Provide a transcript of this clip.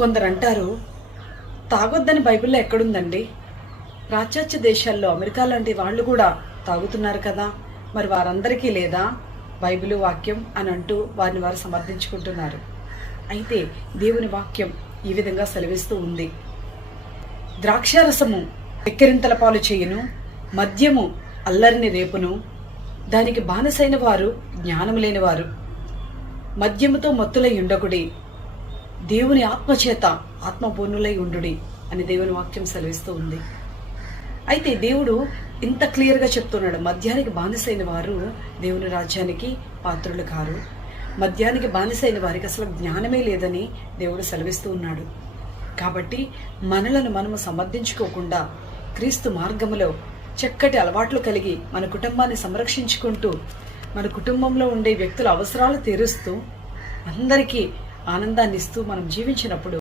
కొందరు అంటారు, తాగొద్దని బైబిల్లో ఎక్కడుందండి? పాశ్చాత్య దేశాల్లో అమెరికా లాంటి వాళ్ళు కూడా తాగుతున్నారు కదా, మరి వారందరికీ లేదా బైబిలు వాక్యం అని అంటూ వారిని వారు సమర్థించుకుంటున్నారు. అయితే దేవుని వాక్యం ఈ విధంగా సెలవిస్తూ ఉంది, ద్రాక్షారసము ఎక్కిరింతల పాలు చేయును, మద్యము అల్లరిని రేపును, దానికి బానిసైన వారు జ్ఞానము లేనివారు. మద్యముతో మత్తులై ఉండకుడి, దేవుని ఆత్మచేత ఆత్మపూర్ణులై ఉండుడి అని దేవుని వాక్యం సెలవిస్తూ ఉంది. అయితే దేవుడు ఇంత క్లియర్గా చెప్తున్నాడు, మద్యానికి బానిసైన వారు దేవుని రాజ్యానికి పాత్రులు కారు, మద్యానికి బానిసైన వారికి అసలు జ్ఞానమే లేదని దేవుడు సెలవిస్తూ ఉన్నాడు. కాబట్టి మనలను మనము సమర్థించుకోకుండా క్రీస్తు మార్గములో చక్కటి అలవాట్లు కలిగి మన కుటుంబాన్ని సంరక్షించుకుంటూ మన కుటుంబంలో ఉండే వ్యక్తుల అవసరాలు తీరుస్తూ అందరికీ ఆనందాన్ని ఇస్తూ మనం జీవించినప్పుడు